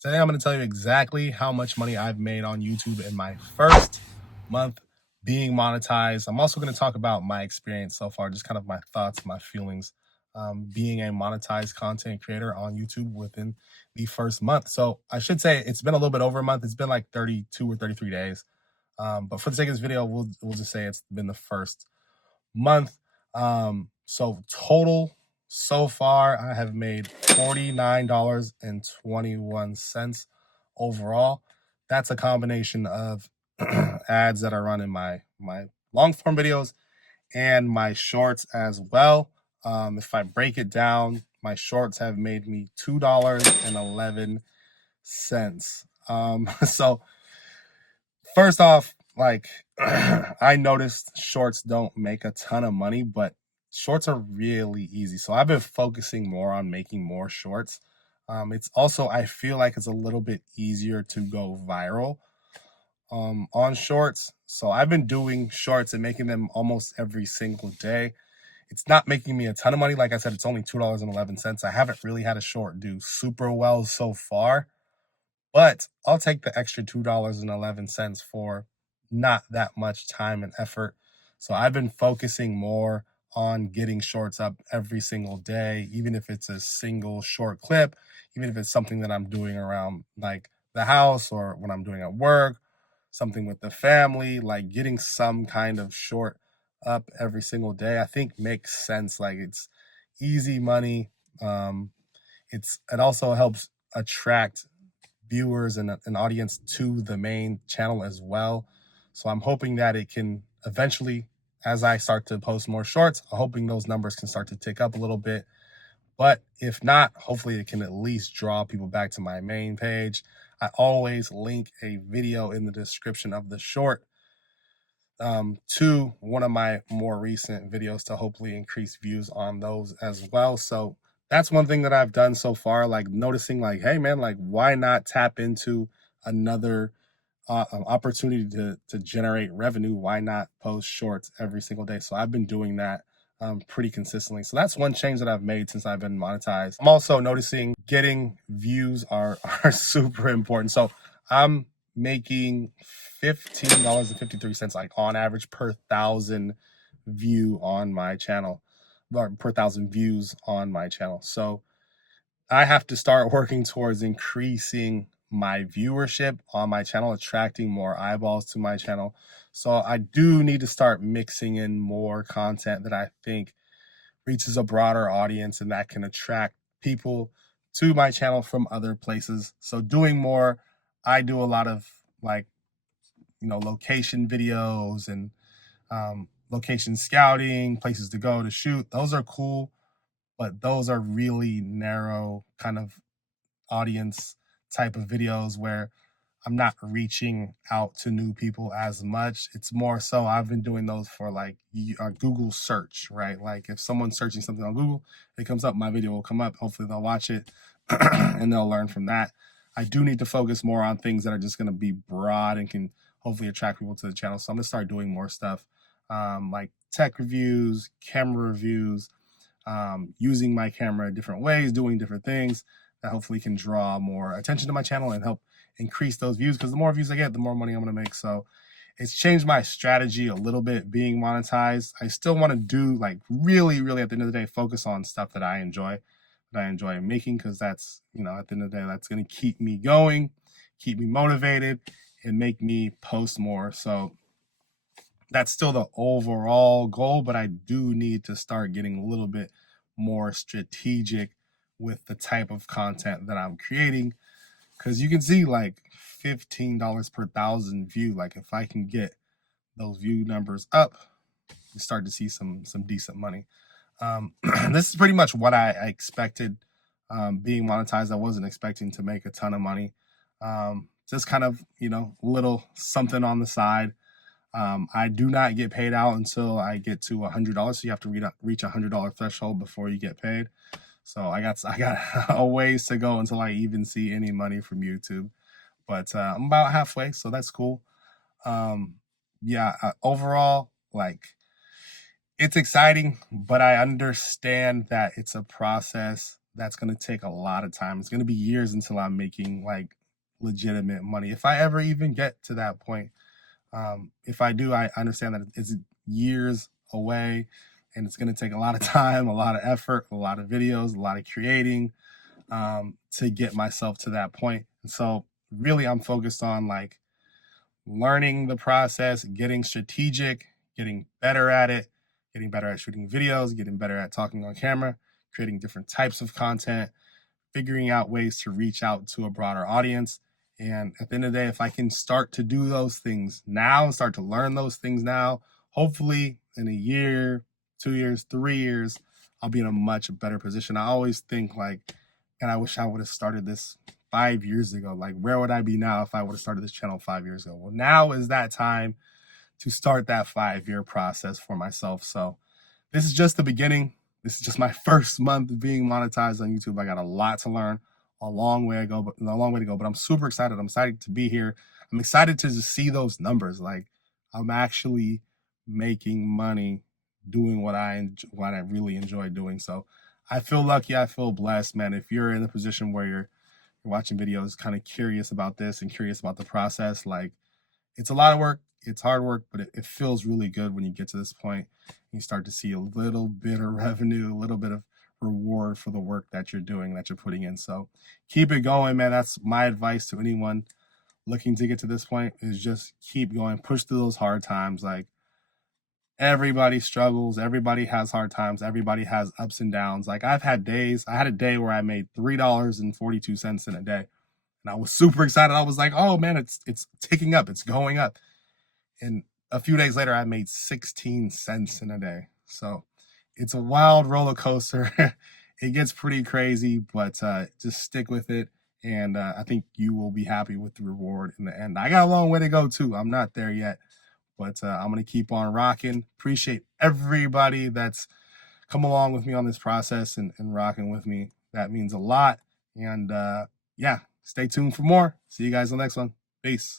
Today, I'm going to tell you exactly how much money I've made on YouTube in my first month being monetized. I'm also going to talk about my experience so far, just kind of my thoughts, my feelings, being a monetized content creator on YouTube within the first month. So I should say it's been a little bit over a month. It's been like 32 or 33 days. But for the sake of this video, we'll just say it's been the first month. So total so far, I have made $49.21 overall. That's a combination of ads that I run in my long form videos and my shorts as well. If I break it down, my shorts have made me $2.11. So first off, like I noticed shorts don't make a ton of money, but shorts are really easy. So I've been focusing more on making more shorts. It's also, I feel like it's a little bit easier to go viral on shorts. So I've been doing shorts and making them almost every single day. It's not making me a ton of money. Like I said, it's only $2.11. I haven't really had a short do super well so far. But I'll take the extra $2.11 for not that much time and effort. So I've been focusing more on getting shorts up every single day, even if it's a single short clip, even if it's something that I'm doing around like the house or when I'm doing at work, something with the family, like getting some kind of short up every single day, I think makes sense. Like it's easy money. It also helps attract viewers and an audience to the main channel as well. So I'm hoping that it can eventually, as I start to post more shorts, I'm hoping those numbers can start to tick up a little bit. But if not, hopefully it can at least draw people back to my main page. I always link a video in the description of the short to one of my more recent videos to hopefully increase views on those as well. So that's one thing that I've done so far, like noticing like, hey man, like why not tap into another opportunity to generate revenue? Why not post shorts every single day? So I've been doing that pretty consistently. So that's one change that I've made since I've been monetized. I'm also noticing getting views are super important. So I'm making $15.53 like on average per thousand view on my channel, or per thousand views on my channel. So I have to start working towards increasing my viewership on my channel, attracting more eyeballs to my channel. So I do need to start mixing in more content that I think reaches a broader audience and that can attract people to my channel from other places. So doing more, I do a lot of like, location videos and location scouting, places to go to shoot. Those are cool, but those are really narrow kind of audience type of videos where I'm not reaching out to new people as much. It's more so I've been doing those for like Google search, right? Like if someone's searching something on Google, it comes up, my video will come up. Hopefully they'll watch it and they'll learn from that. I do need to focus more on things that are just going to be broad and can hopefully attract people to the channel. So I'm going to start doing more stuff like tech reviews, camera reviews, using my camera in different ways, doing different things that hopefully can draw more attention to my channel and help increase those views, because the more views I get, the more money I'm going to make. So it's changed my strategy a little bit being monetized. I still want to do like really at the end of the day, focus on stuff that I enjoy making, because that's, at the end of the day, that's going to keep me going, keep me motivated, and make me post more. So that's still the overall goal, but I do need to start getting a little bit more strategic with the type of content that I'm creating, because you can see like $15 per thousand view. Like if I can get those view numbers up, you start to see some decent money. This is pretty much what I expected being monetized. I wasn't expecting to make a ton of money. Just kind of, little something on the side. I do not get paid out until I get to $100. So you have to reach $100 threshold before you get paid. So I got a ways to go until I even see any money from YouTube. But I'm about halfway, so that's cool. Overall, it's exciting, but I understand that it's a process. that's going to take a lot of time. It's going to be years until I'm making like legitimate money, if I ever even get to that point. If I do, I understand that it's years away, and it's going to take a lot of time, a lot of effort, a lot of videos, a lot of creating, to get myself to that point. And so really I'm focused on like learning the process, getting strategic, getting better at it, getting better at shooting videos, getting better at talking on camera, creating different types of content, figuring out ways to reach out to a broader audience. And at the end of the day, if I can start to do those things now and start to learn those things now, hopefully in a year, 2 years, 3 years, I'll be in a much better position. I always think like, and I wish I would have started this 5 years ago. Like, where would I be now if I would have started this channel 5 years ago? Well, now is that time to start that 5-year process for myself. So this is just the beginning. This is just my first month being monetized on YouTube. I got a lot to learn, a long way to go, but I'm super excited. I'm excited to be here. I'm excited to just see those numbers. Like, I'm actually making money doing what I really enjoy doing. So I feel lucky. I feel blessed, man. If you're in a position where you're watching videos, kind of curious about this and curious about the process, like, it's a lot of work. It's hard work, but it feels really good when you get to this point and you start to see a little bit of revenue, a little bit of reward for the work that you're doing, that you're putting in. So keep it going, man. That's my advice to anyone looking to get to this point, is just keep going, push through those hard times. Like, everybody struggles, everybody has hard times, everybody has ups and downs. Like, I had a day where I made $3.42 in a day. And I was super excited. I was like, oh man, it's ticking up, it's going up. And a few days later, I made 16 cents in a day. So it's a wild roller coaster. It gets pretty crazy, but just stick with it. And I think you will be happy with the reward in the end. I got a long way to go too. I'm not there yet, but I'm going to keep on rocking. Appreciate everybody that's come along with me on this process and rocking with me. That means a lot. And yeah, stay tuned for more. See you guys on the next one. Peace.